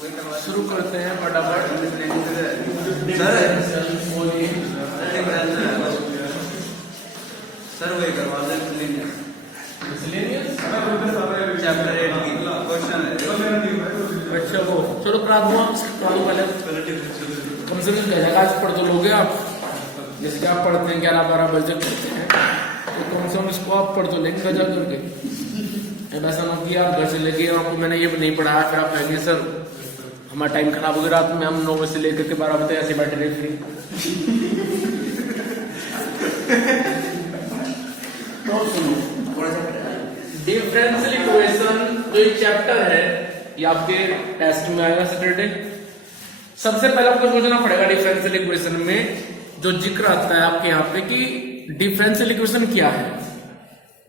शुरू करते हैं फटाफट। सर वही करवा दे चैप्टर 8 की क्वेश्चन है। अच्छा वो चलो करा दूंगा पहले कम से कम आज पढ़ तो लोगे आप, जैसे कि आप पढ़ते हैं 11-12 बजे पढ़ते हैं तो कम से कम इसको आप पढ़ तो लेंगे जा करके। ऐसा ना कि आप घर से लेके आपको मैंने ये नहीं पढ़ाया फिर आप कहेंगे सर हमारा टाइम खराब हो गया, रात में हम 9 बजे से लेकर के 12 बजे ऐसे बैठे रहे फ्री। तो सुनो डिफरेंशियल इक्वेशन जो एक चैप्टर है ये आपके टेस्ट में आएगा सैटरडे। सबसे पहले आपको सोचना पड़ेगा डिफरेंशियल इक्वेशन में जो जिक्र आता है आपके यहाँ पे कि डिफरेंशियल इक्वेशन क्या है,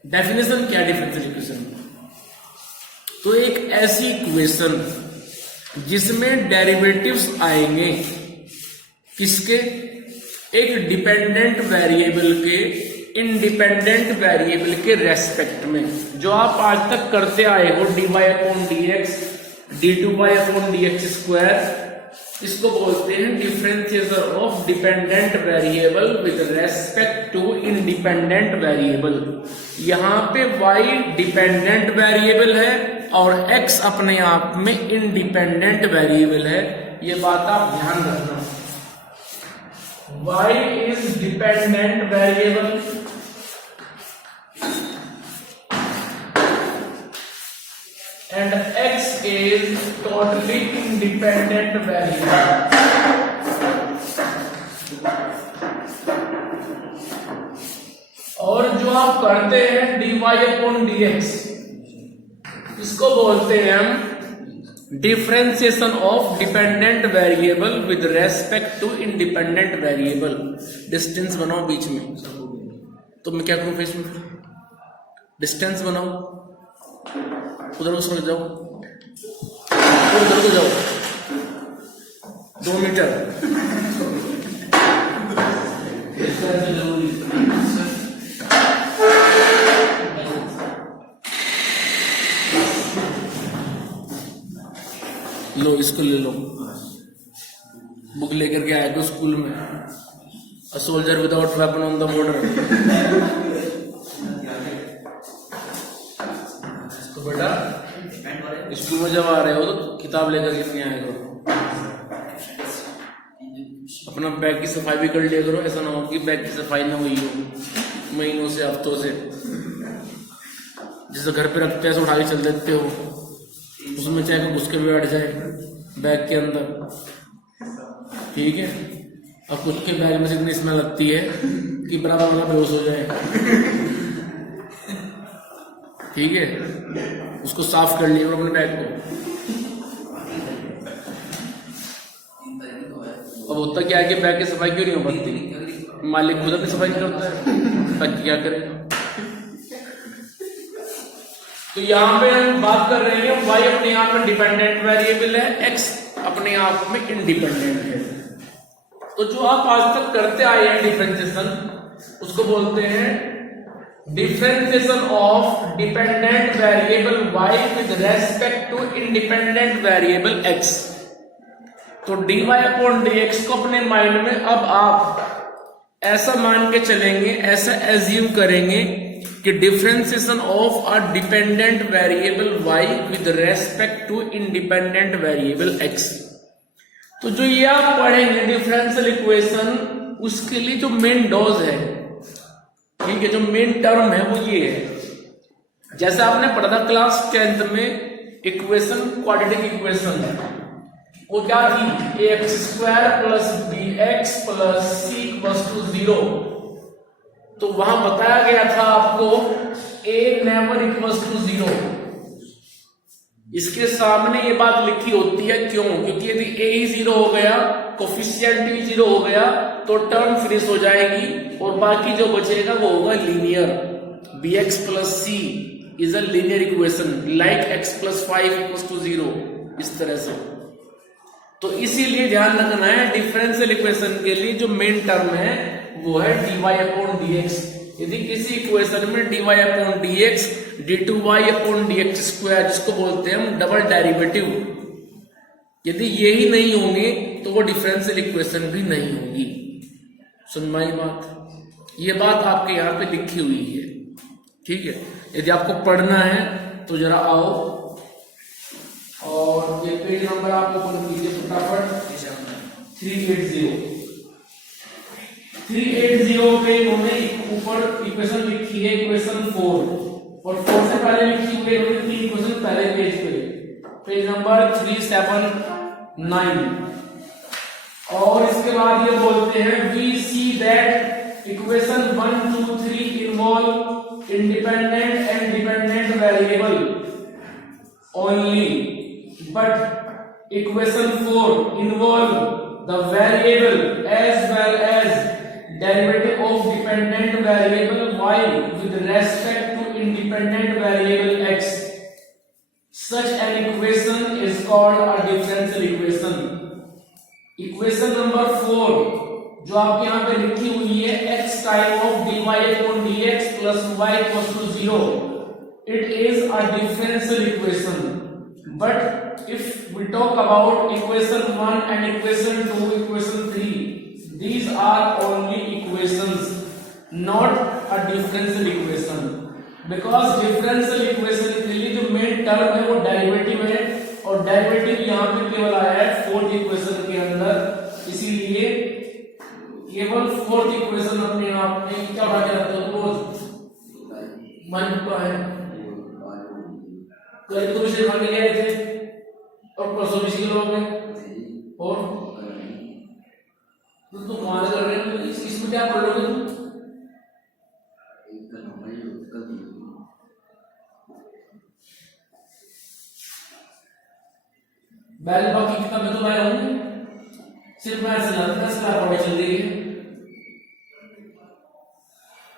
डेफिनेशन क्या है डिफरेंशियल इक्वेशन। तो एक ऐसी इक्वेशन जिसमें डेरिवेटिव्स आएंगे किसके, एक डिपेंडेंट वेरिएबल के इंडिपेंडेंट वेरिएबल के रेस्पेक्ट में, जो आप आज तक करते आए हो dy/dx d2/dx², इसको बोलते हैं differentiation of dependent variable with respect to independent variable. यहां पे y डिपेंडेंट वेरिएबल है और x अपने आप में इंडिपेंडेंट वेरिएबल है, ये बात आप ध्यान रखना। y is dependent variable and x is totally independent variable। और जो आप करते हैं dy/dx इसको बोलते हैं हम differentiation of dependent variable with respect to independent variable. Distance बनाओ बीच में, तो मैं क्या करूं फेस में, डिस्टेंस बनाओ, उधर उस जाओ, उधर को जाओ 2 मीटर। लो इसको ले लो, बुक लेकर के आए तो स्कूल में, a soldier without weapon on the border. तो बेटा स्कूल में जब आ रहे हो तो किताब लेकर के नहीं आया करो, अपना बैग की सफाई भी कर लिया करो। ऐसा ना हो कि बैग की सफाई ना हुई हो महीनों से हफ्तों से, जिसे घर पे रखते हैं उठा के चल देते हो, उसमें चाहे घुस के बैठ जाए बैग के अंदर, ठीक है। अब खुद के बैग में से इतनी स्मेल लगती है कि बराबर वाला बेहोश हो जाए, ठीक है। उसको साफ कर लिया अपने बैग को। अब होता क्या है कि बैग की सफाई क्यों नहीं हो पाती, मालिक खुद अपनी सफाई नहीं करता है, ताकि क्या करेगा। तो यहां पे हम बात कर रहे हैं y अपने आप में डिपेंडेंट वेरिएबल है, x अपने आप में इंडिपेंडेंट है। तो जो आप आज तक करते आए हैं डिफरेंशिएशन, उसको बोलते हैं differentiation of dependent variable y with respect to independent variable x। तो dy/dx को अपने माइंड में अब आप ऐसा मान के चलेंगे, ऐसा एज्यूम करेंगे कि differentiation of a dependent variable y with respect to independent variable x। तो जो ये आप पढ़ेंगे डिफरेंशियल इक्वेशन, उसके लिए जो मेन डॉज है, ठीक है, जो मेन टर्म है वो ये है। जैसे आपने पढ़ा था क्लास 10th में इक्वेशन, क्वाड्रेटिक इक्वेशन है, वो क्या थी, ax² + bx + c = 0। तो वहां बताया गया था आपको a नेवर इक्वल्स टू 0। इसके सामने ये बात लिखी होती है, क्यों, क्योंकि यदि a ही 0 हो गया, कोफिशिएंट भी 0 हो गया, तो टर्म फिनिश हो जाएगी और बाकी जो बचेगा वो होगा linear. bx + c is a linear equation like x + 5 = 0, इस तरह से। तो इसीलिए ध्यान रखना है डिफरेंशियल इक्वेशन के लिए जो मेन टर्म है वो है dy/dx। यदि किसी इक्वेशन में dy/dx d2y/dx², जिसको बोलते हैं हम डबल डेरिवेटिव, यदि ये ही नहीं होंगे तो वो डिफरेंशियल इक्वेशन भी नहीं होगी। सुन माई बात, ये बात आपके यहाँ पे लिखी हुई है, ठीक है। यदि आपको पढ़ना है तो जरा आओ और ये पेज नंबर आप ओपन कीजिए फटाफट। 380 पे उन्होंने ऊपर इक्वेशन लिखी है, इक्वेशन 4, और 4 से पहले लिखी हुई है उन्होंने 3 इक्वेशन पहले पेज पे, पेज नंबर 379। और इसके बाद ये बोलते हैं we see that equation 1, 2, 3 involve independent and dependent variable only, but equation 4 involve the variable as well as derivative of dependent variable y with respect to independent variable x. Such an equation is called a differential equation. Equation number 4 जो आपके यहाँ पे लिखी हुई है x time of dy upon dx plus y equals to 0. It is a differential equation. But if we talk about equation 1 and equation 2, equation 3, these are only equations, not a differential equation, because differential equation के लिए जो main term है वो derivative है, और derivative यहाँ पे केवल आया है फोर्थ इक्वेशन के अंदर, इसीलिए केवल फोर्थ इक्वेशन अपने आप में क्या बना के रखते हो रोज मन का है। कल तो विषय बन गए थे और परसों भी सीख लोगे, और तो मान कर रहे हैं इसमें क्या पढ़ लोगे तुम? बैल बाकी किताबें तो लाए होंगे, सिर्फ मैथ्स पढ़ाई चल रही है।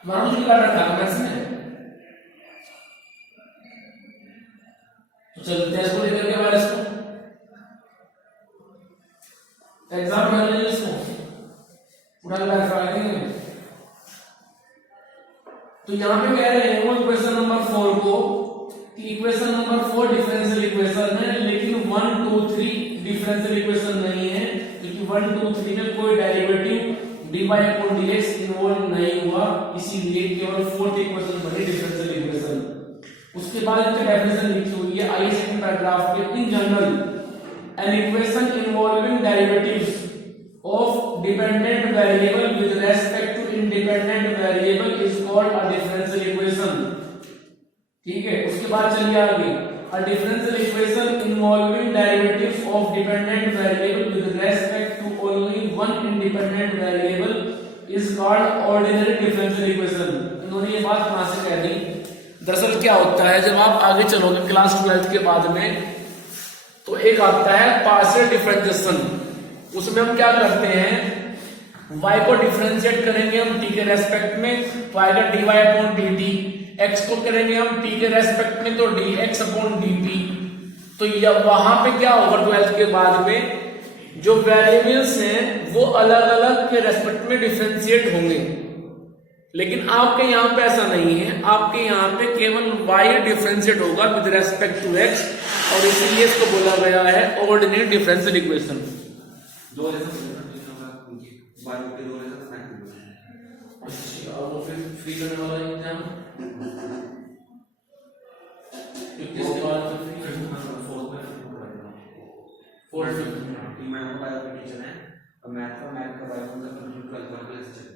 मानो जी का रखा मैथ्स में, तो चलते हैं इसको लेकर के बाहर, इसको एग्जाम में ले इसको पूरा क्लैरिफाई करेंगे। तो यहां पे कह रहे हैं वो इक्वेशन नंबर 4 को कि इक्वेशन नंबर 4 डिफरेंशियल इक्वेशन है, लेकिन 1, 2, 3 डिफरेंशियल इक्वेशन नहीं है, क्योंकि 1, 2, 3 में कोई derivative dy upon dx involve नहीं हुआ, इसीलिए केवल फोर्थ इक्वेशन बनी डिफरेंशियल इक्वेशन। उसके बाद इसकी डेफिनेशन लिखी हुई है आइए सेकंड पैराग्राफ में, in general an equation involving derivatives of dependent variable with respect to independent variable is called a differential equation. ठीक है, उसके बाद चलिए आगे, a differential equation involving derivatives of dependent variable with respect to only one independent variable is called ordinary differential equation. इन्होंने ये बात कहां से कह दी? दरअसल क्या होता है, जब आप आगे चलोगे क्लास 12 के बाद में, तो एक आता है पार्शियल डिफरेंशिएशन। उसमें हम क्या करते हैं, y को डिफरेंशिएट करेंगे हम t के रेस्पेक्ट में, तो आएगा dy अपॉन dt, x को करेंगे हम t के रेस्पेक्ट में, तो dx अपॉन dt। तो वहां पे क्या होगा 12 के बाद में, जो वेरिएबल्स हैं वो अलग अलग के रेस्पेक्ट में डिफरेंशिएट होंगे, लेकिन आपके यहाँ पे ऐसा नहीं है, आपके यहाँ पे केवल y डिफरेंशिएट होगा विद रेस्पेक्ट टू x, और इसीलिए इसको बोला गया है ऑर्डिनरी डिफरेंशियल इक्वेशन। दो बाकी के दो अच्छा, वो फिर फ्री करने वाला एग्जाम इसके बाद फोर्थ मैं बायो का टीचर है, और मैथ का बायो का कंप्यूटर कैलकुलेशन चल।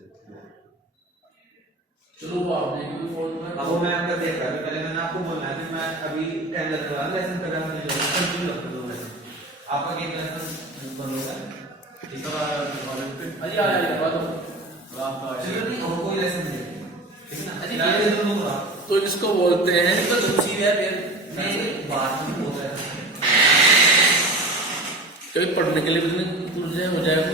चलो वो आप देखिए फोर्थ में, अब मैं आपका देख रहा था, पहले मैंने आपको बोलना है कि मैं अभी 10 लगने वाला लेसन कर रहा हूं, कंटिन्यू रख दो लेसन। आपका कितना लेसन बंद होगा इसका अजी आ जाइए बात हो आपका चलो नहीं और कोई लेसन नहीं ठीक है ना। अजी ये दोनों को तो इसको बोलते हैं, तो दूसरी है फिर मैं बात नहीं बोल रहा कभी पढ़ने के लिए भी तुझे हो जाएगा,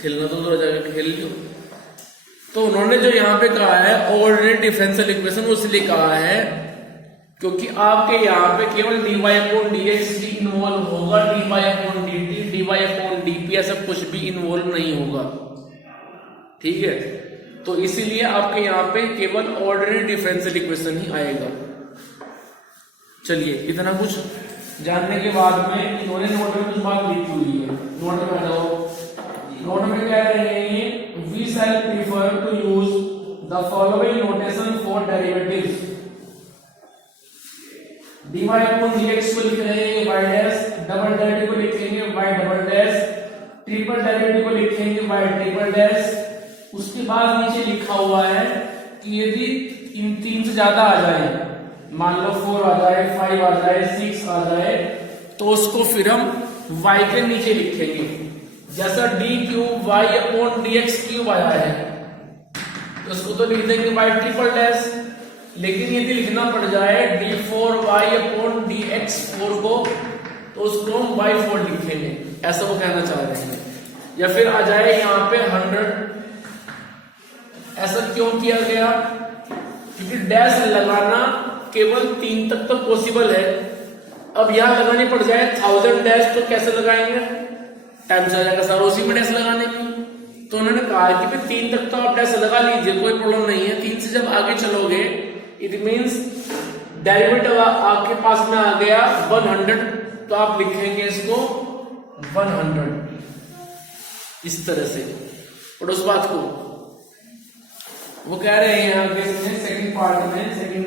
खेलना तो हो जाएगा, खेल लियो। तो उन्होंने जो यहाँ पे कहा है ऑर्डिनरी डिफरेंशियल इक्वेशन, उसलिए कहा है क्योंकि आपके यहाँ पे केवल dy अपॉन dx भी इन्वॉल्व होगा, dy upon dt, dy upon dp ऐसा कुछ भी इन्वॉल्व नहीं होगा, ठीक है। तो इसीलिए आपके यहाँ पे केवल ऑर्डिनरी डिफरेंशियल इक्वेशन ही आएगा। चलिए इतना कुछ जानने के बाद में इन्होंने नोट में कुछ बात लिखी हुई है, नोट में बताओ। नोट में कह रहे हैं we shall prefer to use the following notation for derivatives. dy upon dx को लिख रहे हैं y डैश, डबल डेरिवेटिव को लिखेंगे y double dash, triple derivative को लिखेंगे y ट्रिपल डैश। उसके बाद नीचे लिखा हुआ है कि यदि इन तीन से ज्यादा आ जाए, मान लो 4 आ जाए, 5 आ जाए, 6 आ जाए, तो उसको फिर हम y के नीचे लिखेंगे। जैसा d cube y upon dx cube आया है तो उसको तो लिख देंगे y ट्रिपल डैश। लेकिन यदि लिखना पड़ जाए d4y अपॉन dx4 को तो उसको हम y4 लिखेंगे, ऐसा वो कहना चाह रहे हैं। या फिर आ जाए यहाँ पे 100, ऐसा क्यों किया गया? क्योंकि डैश लगाना केवल 3 तक तो पॉसिबल है। अब यहां लगानी पड़ जाए 1000 डैश तो कैसे लगाएंगे? टाइम चला जाएगा सारा उसी में डैश लगाने में। तो उन्होंने कहा कि 3 तक तो आप डैश लगा लीजिए, कोई प्रॉब्लम नहीं है। 3 से जब आगे चलोगे इट मींस डेरिवेटिव आपके पास में आ गया 100, तो आप लिखेंगे इसको 100 इस तरह से। और उस बात को वो कह रहे हैं आगे सेकंड पार्ट में, सेकंड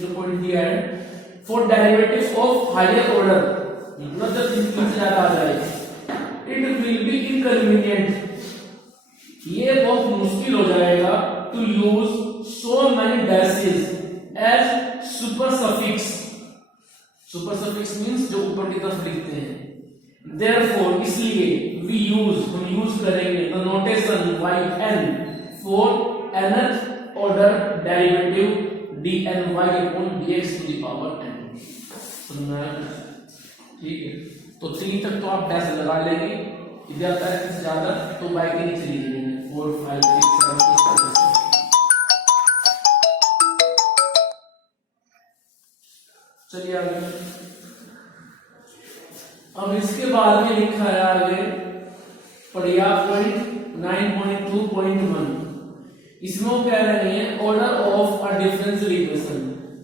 जो पॉइंट दिया है, for derivative of higher order, मतलब जब 3 से ज्यादा आ जाए, इट विल बी इनकन्वीनियंट, ये बहुत मुश्किल हो जाएगा to use so many dashes as super suffix। super suffix means जो ऊपर की तरफ लिखते हैं। therefore इसलिए हम यूज करेंगे the notation yn for nth order derivative dny upon dx to the power n। सुनना है? ठीक है, तो 3 तक तो आप डैश लगा लेंगे, इधर तक से ज्यादा तो y के नीचे लिख लेंगे 4 5 6 7 इस तरह से। चलिए आगे। अब इसके बाद में लिखा है आगे पढ़िया पॉइंट 9.2.1। इसमें वो कह रहे हैं order of a differential equation.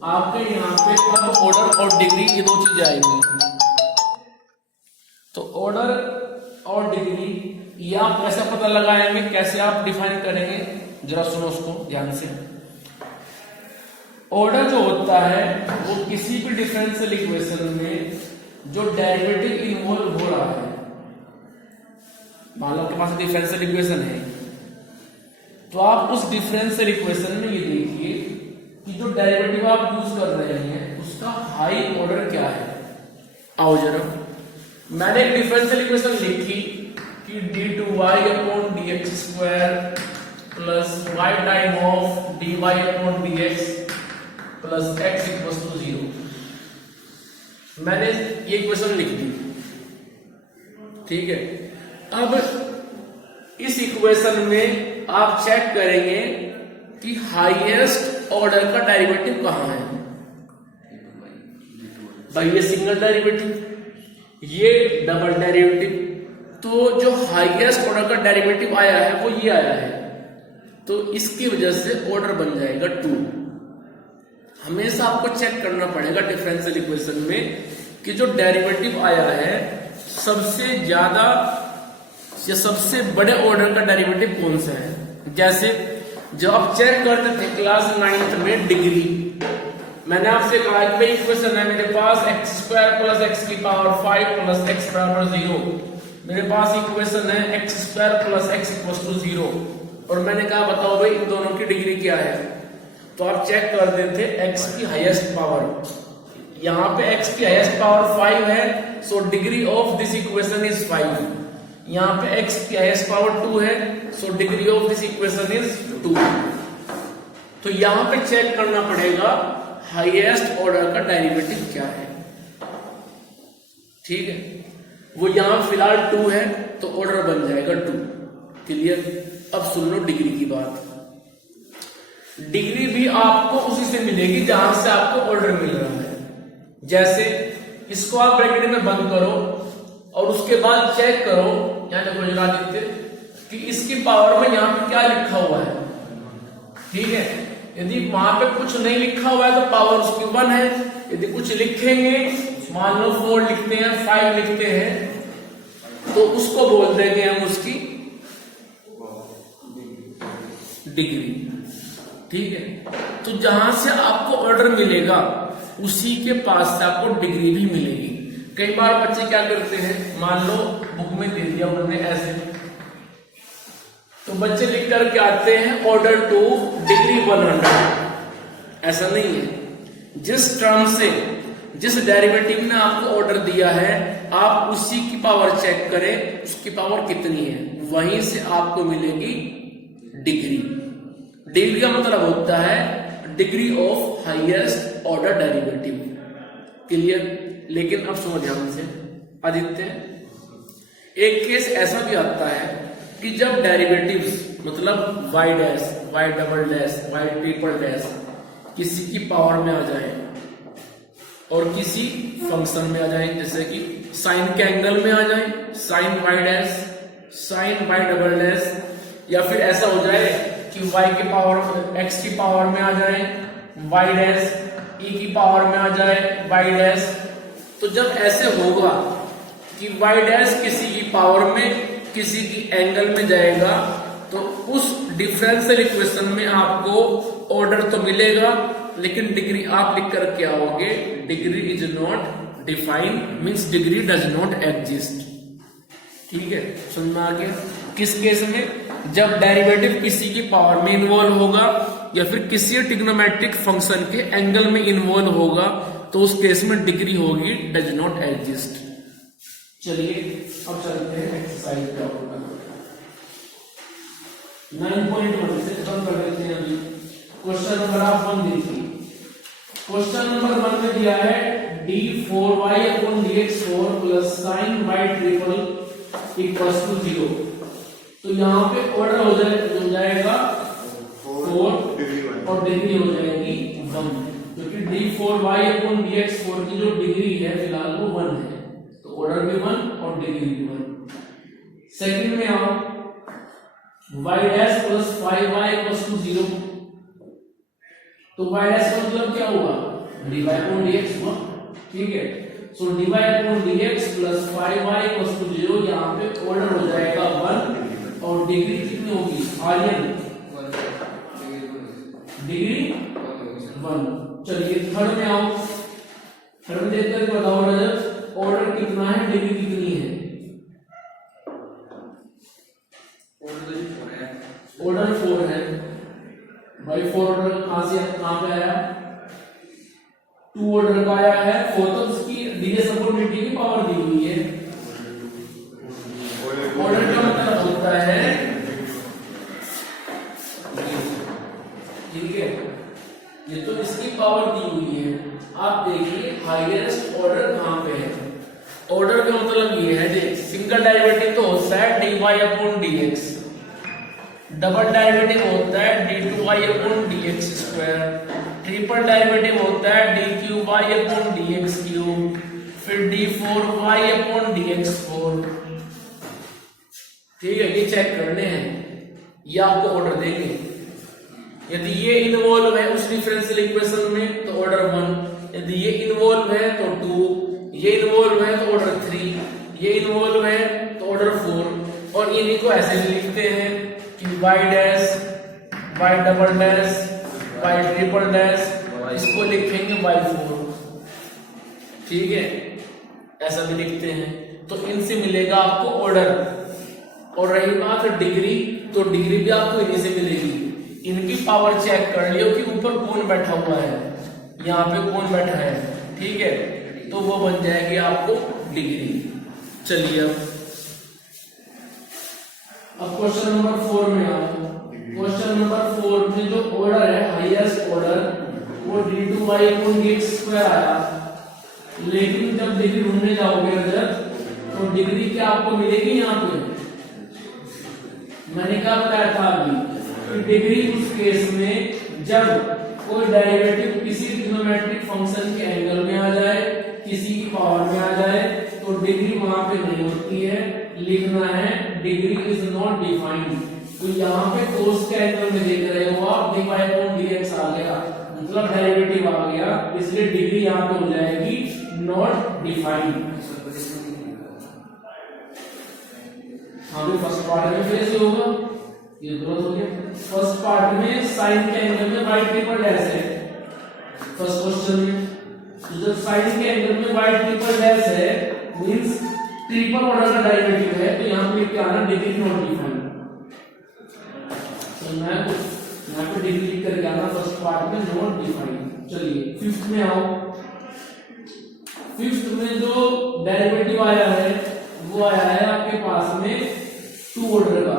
आपके यहाँ पे अब ऑर्डर और डिग्री की 2 चीजें आएंगी। तो ऑर्डर और डिग्री ये आप कैसे पता लगाएंगे, कैसे आप डिफाइन करेंगे, जरा सुनो उसको ध्यान से। ऑर्डर जो होता है वो किसी भी डिफरेंशियल इक्वेशन में जो डेरिवेटिव इन्वॉल्व हो रहा है, मान लो आपके पास डिफरेंशियल इक्वेशन है, तो आप उस डिफरेंशियल इक्वेशन में ये देखिए कि जो डेरिवेटिव आप यूज कर रहे हैं उसका हाई ऑर्डर क्या है। आओ जरा, मैंने एक डिफरेंशियल इक्वेशन लिखी कि d2y upon dx square plus y time of dy upon dx plus x equals to 0। मैंने ये इक्वेशन लिख दी, ठीक है। अब इस इक्वेशन में आप चेक करेंगे कि हाईएस्ट ऑर्डर का डेरिवेटिव कहां है। भाई ये सिंगल डेरिवेटिव, ये डबल डेरिवेटिव, तो जो हाईएस्ट ऑर्डर का डेरिवेटिव आया है वो ये आया है, तो इसकी वजह से ऑर्डर बन जाएगा 2। हमेशा आपको चेक करना पड़ेगा डिफरेंशियल इक्वेशन में कि जो डेरिवेटिव आया है सबसे ज्यादा या सबसे बड़े ऑर्डर का डेरिवेटिव कौन सा है। जैसे जब आप चेक करते थे क्लास 9th में डिग्री, मैंने आपसे कहा कि भाई इक्वेशन है मेरे पास x स्क्वायर प्लस x की पावर 5 प्लस x बराबर 0। मेरे पास इक्वेशन है x square plus x equals to 0, और मैंने कहा बताओ भाई इन दोनों की डिग्री क्या है। तो आप चेक कर देते x की हाईएस्ट पावर, यहाँ पे x की हाईएस्ट पावर 5 है, so degree of this equation is 5। यहाँ पे x की हाईएस्ट पावर 2 है, so degree of this equation is 2। तो यहाँ पे चेक करना पड़ेगा हाईएस्ट ऑर्डर का डेरिवेटिव क्या है, ठीक है। वो यहाँ फिलहाल 2 है तो ऑर्डर बन जाएगा 2। क्लियर? अब सुन लो डिग्री की बात। डिग्री भी आपको उसी से मिलेगी जहां से आपको ऑर्डर मिल रहा है। जैसे इसको आप ब्रैकेट में बंद करो और उसके बाद चेक करो, यहां देखो जरा देखते कि इसकी पावर में यहां पे क्या लिखा हुआ है, ठीक है। यदि वहां पे कुछ नहीं लिखा हुआ है तो पावर उसकी 1 है, यदि कुछ लिखेंगे मान लो 4 लिखते हैं 5 लिखते हैं तो उसको बोल देंगे हम उसकी डिग्री। ठीक है, तो जहां से आपको ऑर्डर मिलेगा उसी के पास से आपको डिग्री भी मिलेगी। कई बार बच्चे क्या करते हैं, मान लो बुक में दे दिया उन्होंने ऐसे, तो बच्चे लिख करके आते हैं ऑर्डर टू डिग्री 100। ऐसा नहीं है, जिस टर्म से जिस डेरिवेटिव ने आपको ऑर्डर दिया है आप उसी की पावर चेक करें, उसकी पावर कितनी है, वहीं से आपको मिलेगी डिग्री। डिग्री का मतलब होता है degree of highest order derivative. Clear? लेकिन अब सुनो ध्यान से आदित्य, एक केस ऐसा भी आता है कि जब डेरिवेटिव्स मतलब y dash, y double dash, y triple dash किसी की पावर में आ जाए और किसी फंक्शन में आ जाए, जैसे कि साइन के एंगल में आ जाए, sine y dash, sine y double dash, या फिर ऐसा हो जाए कि y की पावर x की पावर में आ जाए y डैश, e की पावर में आ जाए y डैश। तो जब ऐसे होगा कि y डैश किसी की पावर में किसी की एंगल में जाएगा तो उस डिफरेंशियल इक्वेशन में आपको ऑर्डर तो मिलेगा, लेकिन डिग्री आप लिख कर क्या आओगे, degree is not defined, means degree does not exist. ठीक है, सुनना आ गया? किस केस में? जब डेरिवेटिव किसी की पावर में इन्वॉल्व होगा या फिर किसी ट्रिग्नोमेट्रिक फंक्शन के एंगल में इन्वॉल्व होगा तो उस केस में डिग्री होगी डज नॉट एग्जिस्ट। चलिए अब चलते हैं एक्सरसाइज का 9.1 से खत्म कर देते हैं। अभी क्वेश्चन नंबर आप 1 देखिए। क्वेश्चन नंबर 1 में दिया है d4y upon dx4 plus sin y triple equals to 0। तो यहाँ पे ऑर्डर हो जाएगा 4 और डिग्री हो जाएगी 1, क्योंकि d4y अपॉन dx4 की जो डिग्री है फिलहाल वो 1 है, तो ऑर्डर भी 1 और डिग्री भी 1। सेकंड में आप y dash plus 5y equals to 0, तो y डैश का मतलब क्या हुआ, dy अपॉन dx हुआ। ठीक है, so dy upon dx plus 5y equals to 0, यहाँ पे ऑर्डर हो जाएगा 1 और डिग्री कितनी होगी, आर्यन डिग्री 1। चलिए थर्ड में आओ, थर्ड में देख कर बताओ रजत ऑर्डर कितना है, डिग्री कितनी है। ऑर्डर 4 है भाई, 4 ऑर्डर कहां पे आया, 2 ऑर्डर का आया है, 4 तो उसकी ds अपॉन dt की पावर दी हुई है। ऑर्डर का मतलब होता है, ठीक है, ये तो इसकी पावर दी हुई है। आप देखिए हाईएस्ट ऑर्डर कहां पे है, ऑर्डर का मतलब ये है, देख सिंगल डेरिवेटिव तो होता है dy upon dx, double derivative होता है d2y upon dx square, triple derivative होता है d3y अपॉन dx क्यूब, फिर d4y अपॉन dx4। ठीक है, ये चेक करने हैं, ये आपको ऑर्डर देंगे। यदि ये इन्वॉल्व है उस डिफरेंशियल इक्वेशन में तो ऑर्डर 1, यदि ये इन्वॉल्व है तो 2, ये इन्वॉल्व है तो ऑर्डर 3, ये इन्वॉल्व है तो ऑर्डर 4। और इन्हीं को ऐसे भी लिखते हैं कि y dash, y double dash, y triple dash, इसको लिखेंगे y4। ठीक है, ऐसा भी लिखते हैं, तो इनसे मिलेगा आपको ऑर्डर। और रही बात डिग्री, तो डिग्री भी आपको इन्हीं से मिलेगी। इनकी पावर चेक कर लियो कि ऊपर कौन बैठा हुआ है, यहाँ पे कौन बैठा है। ठीक है, तो वो बन जाएगी आपको डिग्री। चलिए अब क्वेश्चन नंबर 4 में आओ। क्वेश्चन नंबर 4 में जो ऑर्डर है हाईएस्ट ऑर्डर वो d2y अपॉन dx स्क्वायर आया, लेकिन जब डिग्री ढूंढने जाओगे अगर तो डिग्री क्या आपको मिलेगी, यहाँ पे मैंने क्या बताया था अभी, डिग्री उस केस में जब कोई डेरिवेटिव किसी ट्रिग्नोमेट्रिक फंक्शन के एंगल में आ जाए, किसी की पावर में आ जाए, तो डिग्री वहां पे नहीं होती है। लिखना है डिग्री इज नॉट डिफाइंड। तो यहाँ पे कोस के एंगल में देख रहे हो आप, dy अपॉन dx आ गया, मतलब डेरिवेटिव आ गया, इसलिए डिग्री यहाँ पे हो जाएगी नॉट डिफाइंड। हाँ भी फर्स्ट पार्ट में फिर से होगा, ये ग्रोथ हो गया। फर्स्ट पार्ट में साइन के एंगल में y ट्रिपल डैश है फर्स्ट क्वेश्चन में, तो जब साइन के एंगल में y ट्रिपल डैश है मींस ट्रिपल ऑर्डर का डेरिवेटिव है, तो यहां पे क्या आना डिग्री नॉट डिफाइंड। तो मैं यहां पे डिग्री लिख करके आना फर्स्ट पार्ट में नॉट डिफाइंड। चलिए फिफ्थ में आओ। फिफ्थ में जो डेरिवेटिव आया है वो आया है आपके पास में टू ऑर्डर का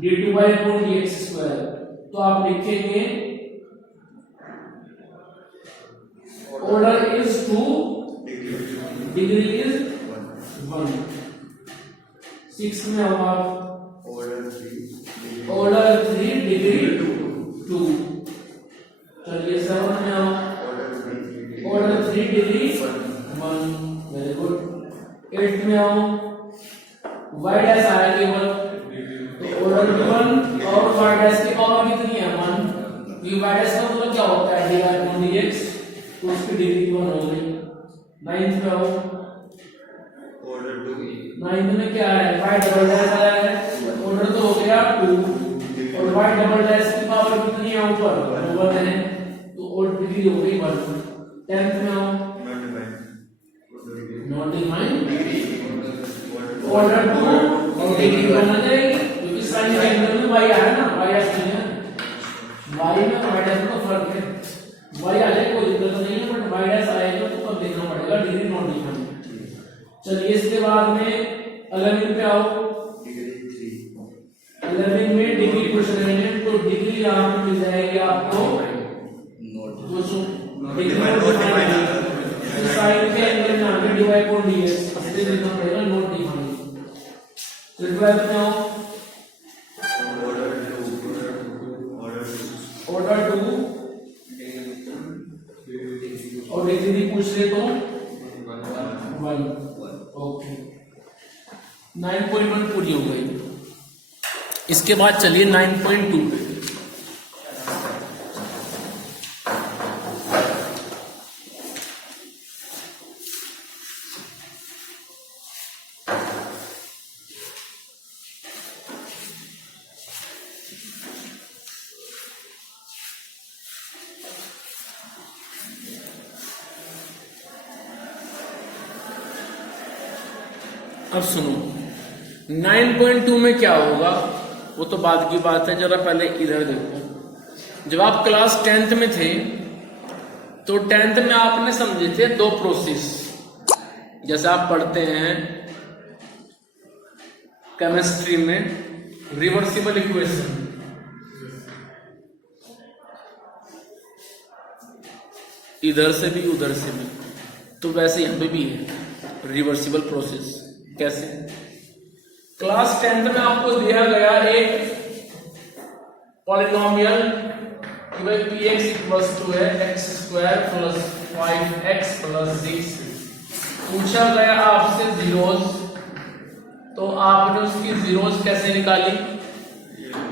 d2/dx²। तो आप लिखेंगे ऑर्डर इज 2, डिग्री इज 1। 6 में होगा ऑर्डर 3, डिग्री 2। चलिए 7 में आओ, ऑर्डर 3, डिग्री 1। Very good. 8 में आओ, y डैश आया केवल, तो ऑर्डर 1 और y डैश की पावर कितनी है 1, ये y डैश का मतलब क्या होता है d/dx, तो उसकी डिग्री 1 हो गई। 9th में आओ, ऑर्डर 2 9th में क्या है y डबल डैश आया है, ऑर्डर तो हो गया 2 और y डबल डैश की पावर कितनी है ऊपर 1 है, तो और डिग्री हो गई 1। 10th में आओ, नॉट डिफाइंड, ऑर्डर 2 और डिग्री 1 आ जाएगी, क्योंकि साइन के एंगल में y आया ना, y डैश नहीं है, y में y डैश में तो फर्क है, y आ जाए कोई दिक्कत नहीं है, बट y डैश आएगा तो तब देखना पड़ेगा डिग्री नॉट डिफाइंड। चलिए इसके बाद में 11 पे आओ, 11 में डिग्री पूछ रहे हैं, तो डिग्री यहाँ पे मिल जाएगी आपको साइन के एंगल में आगे d/dx ऐसे लिखना पड़ेगा नॉट डिफाइंड। फिर 12 में आओ, ऑर्डर 2 और डिग्री पूछ ले तो 1। ओके 9.1 पूरी हो गई। इसके बाद चलिए 9.2 पे। अब सुनो 9.2 में क्या होगा वो तो बाद की बात है, जरा पहले इधर देखो। जब आप क्लास 10th में थे तो 10th में आपने समझे थे दो प्रोसेस, जैसे आप पढ़ते हैं केमिस्ट्री में रिवर्सिबल इक्वेशन, इधर से भी उधर से भी, तो वैसे यहां पे भी है रिवर्सिबल प्रोसेस। कैसे? क्लास 10th में आपको दिया गया एक पॉलिनोमियल कि भाई px इक्वल्स टू है x² प्लस 5x प्लस 6। पूछा गया आपसे जीरोस, तो आपने उसकी जीरोस कैसे निकाली?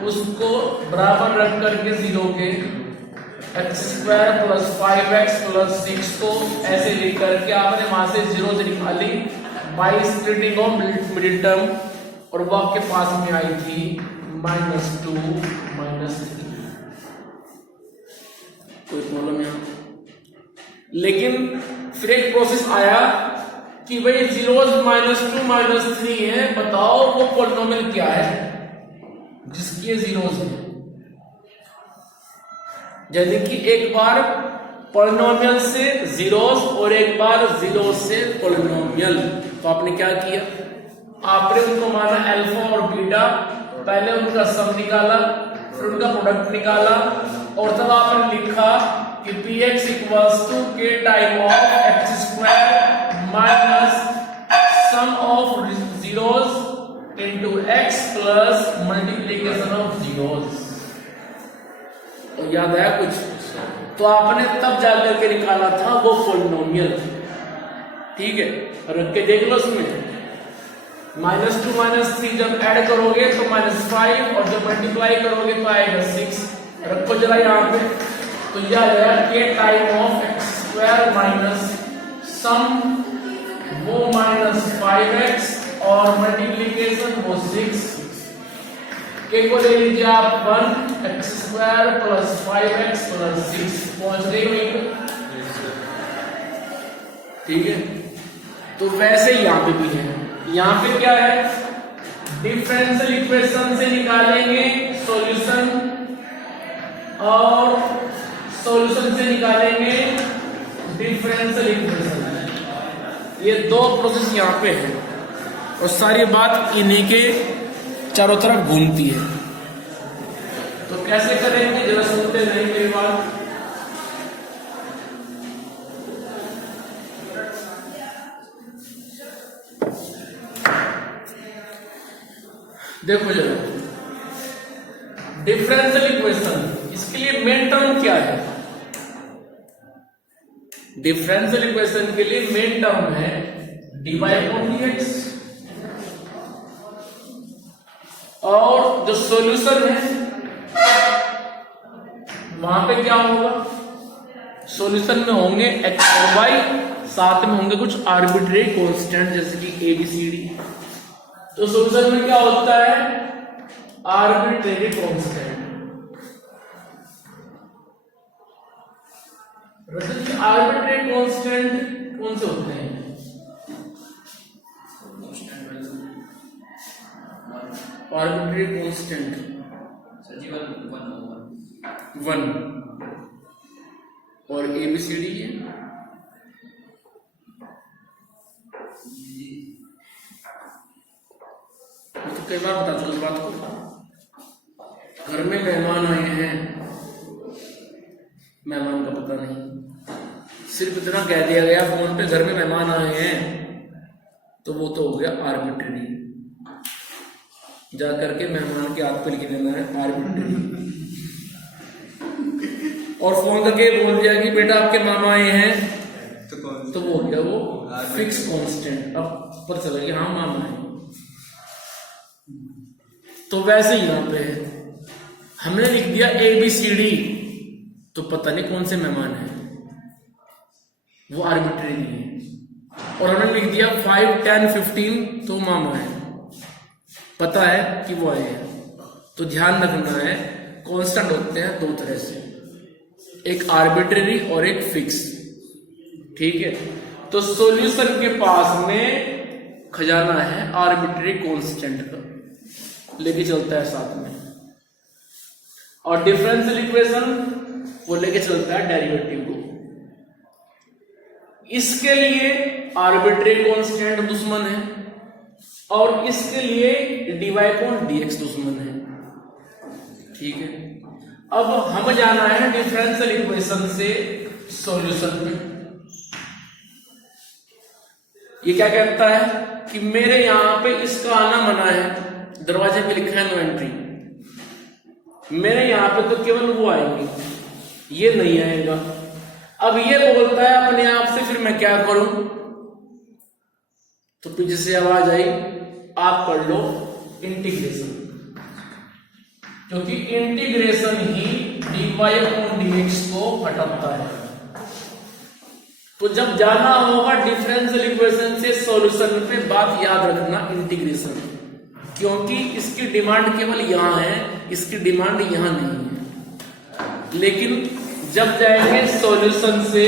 उसको बराबर रख करके जीरो के x² प्लस 5x प्लस 6 को ऐसे लिख करके आपने वहां से जीरोस निकाली by splitting of middle term, और वो आपके पास में आई थी -2 -3। कोई प्रॉब्लम यहां? लेकिन फिर एक प्रोसेस आया कि भाई जीरोस -2 -3 है, बताओ वो पॉलिनोमियल क्या है जिसकी ये जीरोस है। जैसे कि एक बार पॉलिनोमियल से जीरोस और एक बार जीरोस से पॉलिनोमियल, तो आपने क्या किया? आपने उनको माना अल्फा और बीटा, पहले उनका सम निकाला, फिर उनका प्रोडक्ट निकाला, और तब आपने लिखा कि px equals to k time of x² minus sum of zeros into x plus multiplication of zeros. तो याद आया कुछ? तो आपने तब जाकर के निकाला था वो पॉलिनोमियल। ठीक है, रख के देख लो उसमें -2 -3 जब ऐड करोगे तो -5, और जब मल्टीप्लाई करोगे तो आएगा 6। रखो जरा यहाँ पे, तो यह आएगा k time of x² minus सम वो -5x और मल्टीप्लीकेशन वो 6 के को ले लीजिए आप 1x² + 5x + 6 पहुंच गए वहीं पे। ठीक है, तो वैसे यहां पे भी है। यहां पे क्या है, डिफरेंशियल इक्वेशन से निकालेंगे सॉल्यूशन और सॉल्यूशन से निकालेंगे डिफरेंशियल इक्वेशन। ये दो प्रोसेस यहां पे है और सारी बात इन्हीं के चारों तरफ घूमती है। तो कैसे करेंगे, जरा सुनते नहीं मेरी बात। देखो जरा, डिफरेंशियल इक्वेशन, इसके लिए मेन टर्म क्या है? डिफरेंशियल इक्वेशन के लिए मेन टर्म है dy/dx और जो सॉल्यूशन है वहां पे क्या होगा, सॉल्यूशन में होंगे x और y, साथ में होंगे कुछ आर्बिट्रेरी कांस्टेंट जैसे कि a b c d। तो सॉल्यूशन में क्या होता है, आर्बिट्रेरी कांस्टेंट। आर्बिट्रेरी कांस्टेंट कौन से होते हैं? आर्बिट्रेरी कांस्टेंट 1 और ABCD है। तो कई बार बता चुका इस बात को, घर में मेहमान आए हैं, मेहमान का पता नहीं, सिर्फ इतना कह दिया गया फोन पे घर में मेहमान आए हैं, तो वो तो हो गया आर्बिट्रेरी। जा करके मेहमान के हाथ पे लिख देना है आर्बिट्रेरी, और फोन करके बोल दिया कि बेटा आपके मामा आए हैं, तो वो हो गया वो फिक्स कांस्टेंट। अब पता चला कि हाँ मामा है। तो वैसे ही यहां पे हमने लिख दिया ABCD, तो पता नहीं कौन से मेहमान है, वो आर्बिट्रेरी नहीं है। और हमने लिख दिया 5, 10, 15, तो मामा है, पता है कि वो आए हैं। तो ध्यान रखना है, कांस्टेंट होते हैं दो तरह से, एक आर्बिट्रेरी और एक फिक्स। ठीक है, तो सॉल्यूशन के पास में खजाना है आर्बिट्रेरी कांस्टेंट का, लेके चलता है साथ में, और डिफरेंशियल इक्वेशन वो लेके चलता है डेरिवेटिव को। इसके लिए आर्बिट्रेरी कांस्टेंट दुश्मन है और इसके लिए dy/dx दुश्मन है। ठीक है, अब हम जाना है डिफरेंशियल इक्वेशन से सॉल्यूशन में। ये क्या कहता है कि मेरे यहां पे इसका आना मना है, दरवाजे पे लिखा है नो एंट्री, मेरे यहां पे तो केवल वो आएंगे, ये नहीं आएगा। अब ये बोलता है अपने आप से, फिर मैं क्या करूं? तो पीछे से आवाज आई, आप कर लो इंटीग्रेशन, क्योंकि इंटीग्रेशन ही dy/dx को हटाता है। तो जब जाना होगा डिफरेंशियल इक्वेशन से सॉल्यूशन पे, बात याद रखना इंटीग्रेशन, क्योंकि इसकी डिमांड केवल यहां है, इसकी डिमांड यहां नहीं है। लेकिन जब जाएंगे सॉल्यूशन से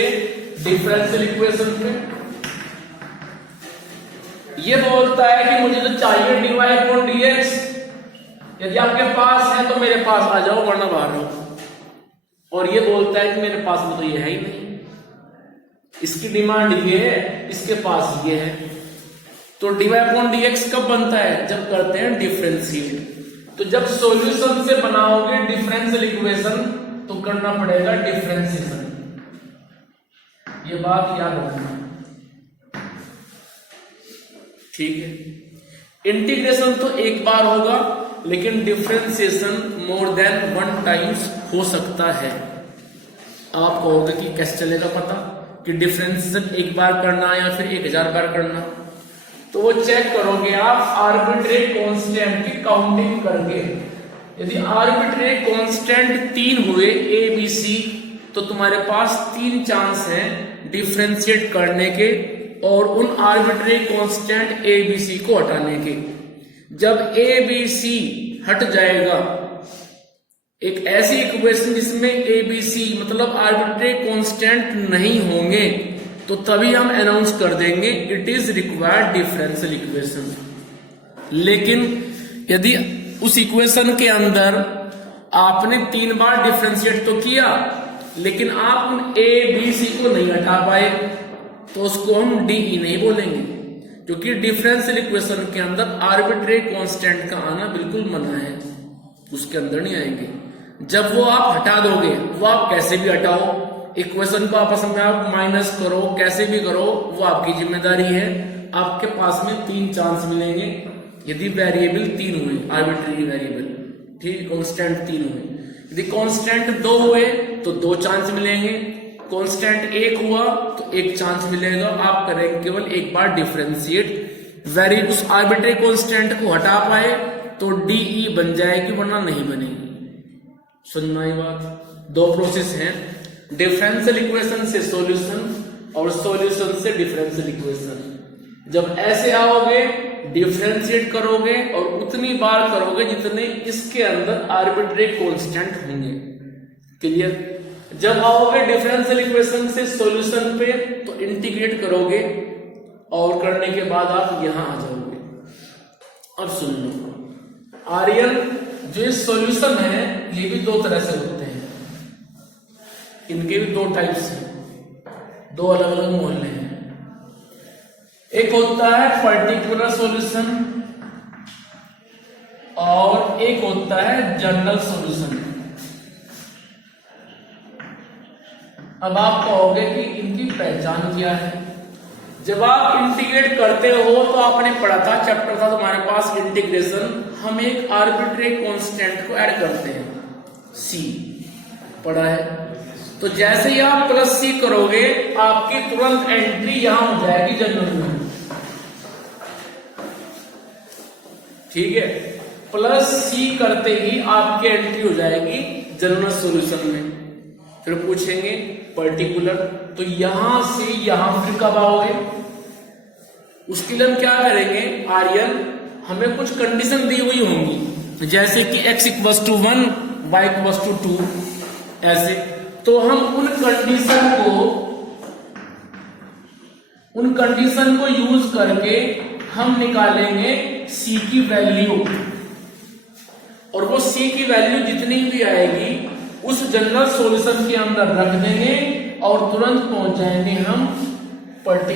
डिफरेंशियल इक्वेशन पे, ये बोलता है कि मुझे तो चाहिए dy/dx, यदि आपके पास है तो मेरे पास आ जाओ, वरना बाहर रहो। और ये बोलता है कि मेरे पास में तो ये है ही नहीं, इसकी डिमांड ये है, इसके पास ये है। तो dy/dx कब बनता है? जब करते हैं डिफरेंशिएट। तो जब सॉल्यूशन से बनाओगे डिफरेंशियल इक्वेशन तो करना पड़ेगा डिफरेंशिएशन, ये बात याद रखना। ठीक है, इंटीग्रेशन तो एक बार होगा, लेकिन डिफरेंशिएशन मोर देन 1 टाइम्स हो सकता है। आप कहोगे कि कैसे चलेगा पता कि डिफरेंशिएशन एक बार करना या फिर 1000 बार करना? तो वो चेक करोगे आप आर्बिट्रेरी कांस्टेंट की काउंटिंग करके। यदि आर्बिट्रेरी कांस्टेंट 3 हुए A B C, तो तुम्हारे पास 3 चांस हैं डिफरेंशिएट करने के और उन arbitrary constant A B C को हटाने के। जब ए बी सी हट जाएगा, एक ऐसी इक्वेशन जिसमें ए बी सी मतलब आर्बिट्रेरी कांस्टेंट नहीं होंगे, तो तभी हम अनाउंस कर देंगे it is required differential equation. लेकिन यदि उस इक्वेशन के अंदर आपने 3 बार डिफरेंशिएट तो किया, लेकिन आप उन ए बी सी को नहीं हटा पाए, तो उसको हम डीई नहीं बोलेंगे, क्योंकि डिफरेंशियल इक्वेशन के अंदर आर्बिट्रेरी कांस्टेंट का आना बिल्कुल मना है, उसके अंदर नहीं आएंगे। जब वो आप हटा दोगे, वो आप कैसे भी हटाओ, इक्वेशन को आपस में आप माइनस करो, कैसे भी करो, वो आपकी जिम्मेदारी है। आपके पास में 3 चांस मिलेंगे यदि वेरिएबल 3 हुए, आर्बिट्रेरी वेरिएबल, ठीक, कांस्टेंट 3 हुए। यदि कांस्टेंट 2 हुए तो 2 चांस मिलेंगे, कांस्टेंट 1 हुआ तो 1 चांस मिलेगा। आप करेंगे केवल एक बार डिफरेंशिएट, उस आर्बिट्रेरी कांस्टेंट को हटा पाए तो डीई बन जाएगी, वरना नहीं बनेगी। सुनना ही बात, 2 प्रोसेस हैं, डिफरेंशियल इक्वेशन से सॉल्यूशन और सॉल्यूशन से डिफरेंशियल इक्वेशन। जब ऐसे आओगे, डिफरेंशिएट करोगे और उतनी बार करोगे जितने इसके अंदर आर्बिट्रेरी कांस्टेंट होंगे। क्लियर? जब आओगे डिफरेंशियल इक्वेशन से सॉल्यूशन पे तो इंटीग्रेट करोगे और करने के बाद आप यहां आ जाओगे। अब सुन लो, आर्यन जो ये सॉल्यूशन है ये भी 2 तरह से होते हैं, इनके भी 2 टाइप्स हैं, 2 अलग अलग मोहल्ले हैं। एक होता है पर्टिकुलर सॉल्यूशन और एक होता है जनरल सॉल्यूशन। अब आप कहोगे कि इनकी पहचान क्या है? जब आप इंटीग्रेट करते हो तो आपने पढ़ा था, चैप्टर था तुम्हारे पास इंटीग्रेशन, हम एक आर्बिट्रेरी कांस्टेंट को ऐड करते हैं, सी पढ़ा है। तो जैसे ही आप प्लस सी करोगे, आपकी तुरंत एंट्री यहां हो जाएगी जनरल में, ठीक है। प्लस सी करते ही आपकी एंट्री हो जाएगी जनरल सॉल्यूशन में। फिर पूछेंगे पर्टिकुलर, तो यहां से यहां फिर कब आओगे? उसके लिए हम क्या करेंगे, आर्यन हमें कुछ कंडीशन दी हुई होंगी, जैसे कि x = 1 y = 2, ऐसे। तो हम उन कंडीशन को यूज करके हम निकालेंगे c की वैल्यू, और वो c की वैल्यू जितनी भी आएगी उस जनरल सॉल्यूशन के अंदर रख देंगे और तुरंत पहुंच जाएंगे हम पर्टिकुलर